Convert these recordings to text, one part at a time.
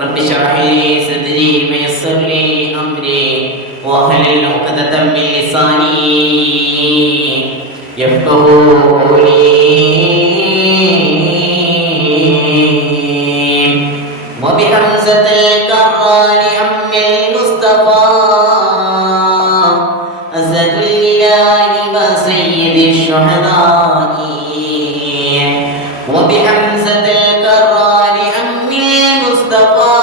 رب اشرح لي صدري ويسر لي أمري واحلل عقدة من لساني يفقهوا قولي وبحمزة الكرار أم المصطفى أسد الإله وسيد الشهداء وبحمزة الكرار أم المصطفى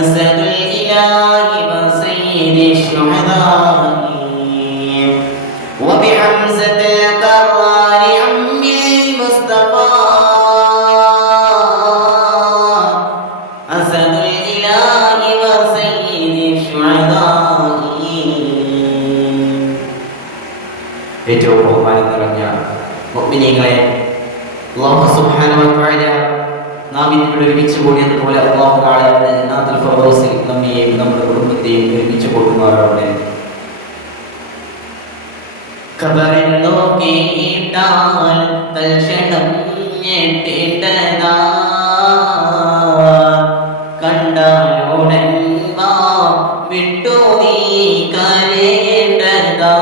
أسد الإله وسيد الشهداء وبحمزة الكرار أم المصطفى أسد الإله وسيد الشهداء. ഏറ്റവും ബഹുമാനം നിറഞ്ഞ മുഅ്മിനീങ്ങളെ, അല്ലാഹു സുബ്ഹാനഹു വ തആല നാം ഇവിടെ ഒരുമിച്ച് കൂടിയതുപോലെ അല്ലാഹു തആല ജന്നാത്തുൽ ഫിർദൗസിൽ നമ്മെയും നമ്മുടെ കുടുംബത്തെയും ഒരുമിച്ച് കൂട്ടുമാറാവട്ടെ. ഖബറിൽ നോക്കിയിട്ടാൽ തൽക്ഷണം ഞെട്ടിട്ടതാ, കണ്ടാലുടൻ വാ വിട്ടു നീ കരയേണ്ടതാ,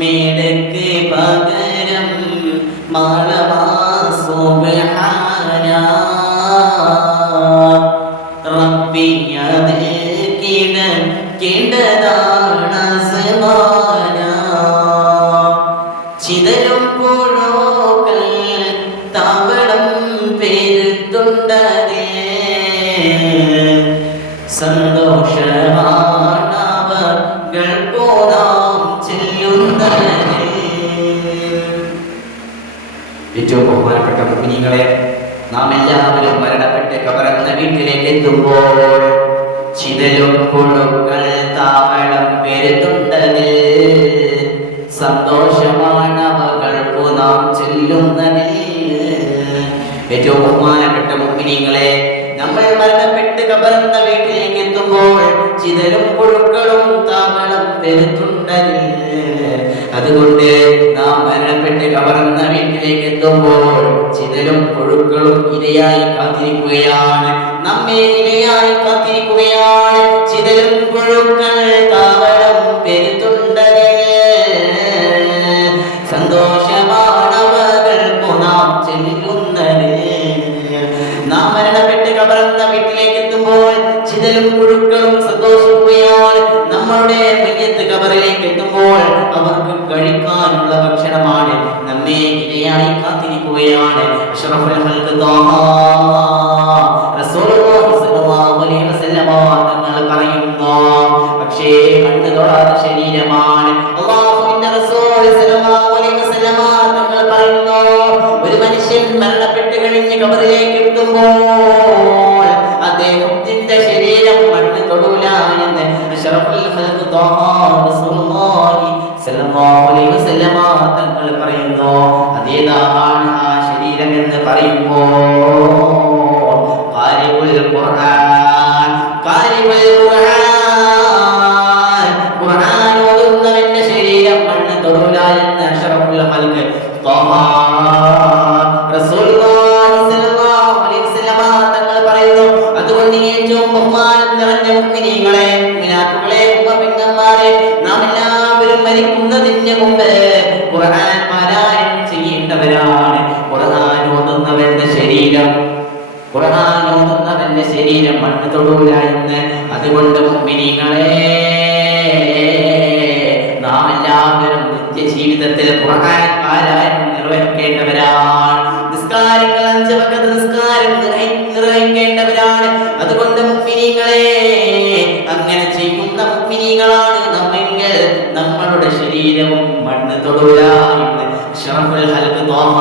മേടക്ക് പകരം മാളവാ സുബ്ഹാന റബ്ബി അതിൽ കിടക്കേണ്ടതാണ് സമാന, ചിതലും പുഴോകൾ താവളം പെരുത്തുണ്ടതേ, സന്തോഷമാണവകൾക്കു നാം ചെല്ലുന്നത്. ഏറ്റവും ബഹുമാനപ്പെട്ട മുഅ്മിനീങ്ങളെ, നാം എല്ലാവരും മരണപ്പെട്ട് കബറെന്ന വീട്ടിലേക്ക് എത്തുമ്പോൾ ചിതലും പുഴുക്കൾ താവളം പെരുത്തുണ്ടതിൽ, സന്തോഷമാണവകൾക്കു നാം ചെല്ലുന്നതിൽ. ഏറ്റവും ബഹുമാനപ്പെട്ട മുഅ്മിനീങ്ങളെ, നമ്മൾ മരണപ്പെട്ട് കബറെന്ന വീട്ടിലേക്ക് എത്തുമ്പോൾ ചിതലും പുഴുക്കളും താവളം പെരുത്തുണ്ടതിൽ. അതുകൊണ്ട് നാം മരണപ്പെട്ട് കബറെന്ന വീട്ടിലേക്ക് എത്തുമ്പോൾ ചിതലും പുഴുക്കളും ഇരയായി കാത്തിരിക്കുകയാണ്, നമ്മെ ഇരയായി കാത്തിരിക്കുകയാണ്. ചിതലും പുഴുക്കൾ താവളം പെരുത്തുണ്ടതിൽ, സന്തോഷമാണവകൾക്കു നാം ചെല്ലുന്നത്. നാം മരണപ്പെട്ട് കബറെന്ന വീട്ടിലേക്ക് എത്തുമ്പോൾ ചിതലും പുഴുക്കളും സന്തോഷിക്കുകയാണ്. നമ്മളുടെ മയ്യത്ത് കബറിലേക്ക് എത്തുമ്പോൾ അവർക്ക് കഴിക്കാനുള്ള ഭക്ഷണമാണ് നമ്മെ ഇരയായി കാത്തിരിക്കുകയാണ്. അഷ്റഫുൽ ഖൽഖ് ത്വാഹ റസൂലുള്ളാഹി സ്വല്ലല്ലാഹു അലൈഹി വസല്ലമ തങ്ങൾ പറയുന്നു, പക്ഷേ കണ്ണ് തൊടാത്ത ശരീരമാണ്. അല്ലാഹുവിന്റെ റസൂൽ സ്വല്ലല്ലാഹു അലൈഹി വസല്ലമ തങ്ങൾ പറയുന്നു, ഒരു മനുഷ്യൻ മരണപ്പെട്ട് കഴിഞ്ഞ് കബറിലേക്ക് എത്തുമ്പോൾ അദ്ദേഹത്തിന്റെ ശരീരം മണ്ണ് തൊടൂല എന്ന് അഷ്റഫുൽ ഖൽഖ് ത്വാഹ റസൂലുള്ളാഹി സ്വല്ലല്ലാഹു അലൈഹി വസല്ലമ തങ്ങൾ പറയുന്നു. അതേതാണ് ആ ശരീരം എന്ന് പറയുമ്പോൾ ഖാരിഉൽ ഖുർആൻ, ഖാരിഉൽ ഖുർആൻ, ഖുർആൻ ഓതുന്നവന്റെ ശരീരം മണ്ണ് തൊടൂല എന്ന് അഷ്റഫുൽ ഖൽഖ് ത്വാഹ റസൂലുള്ളാഹി സ്വല്ലല്ലാഹു അലൈഹി വസല്ലമ തങ്ങൾ പറയുന്നു. അതുകൊണ്ട് ഏറ്റവും ബഹുമാനം നിറഞ്ഞ മുഅ്മിനീങ്ങളെ, മുഅ്മിനാത്തുകളെ, ഉമ്മ-പെങ്ങന്മാരെ, നാം എല്ലാവരും മരിക്കുന്നതിന് മുമ്പ് ഖുർആൻ പാരായണം ചെയ്യേണ്ടവരാണ്. ഖുർആൻ ഓതുന്നവന്റെ ശരീരം മണ്ണ് തൊടൂല എന്ന്. അതുകൊണ്ട് മുഅ്മിനീങ്ങളെ, നാം എല്ലാവരും നിത്യജീവിതത്തിൽ ഖുർആൻ പാരായണം നിർവഹിക്കേണ്ടവരാണ്. നിസ്കാരങ്ങൾ 5 വഖത്ത് നിസ്കാരം നിർവഹിക്കേണ്ടവരാണ്. അതുകൊണ്ട് മുഅ്മിനീങ്ങളെ, അങ്ങനെ ചെയ്യുന്ന മുഅ്മിനീങ്ങളാണ് നമ്മെങ്കിൽ നമ്മളുടെ ശരീരവും മണ്ണ് തൊടൂല എന്ന് അഷ്റഫുൽ ഖൽഖ് ത്വാഹ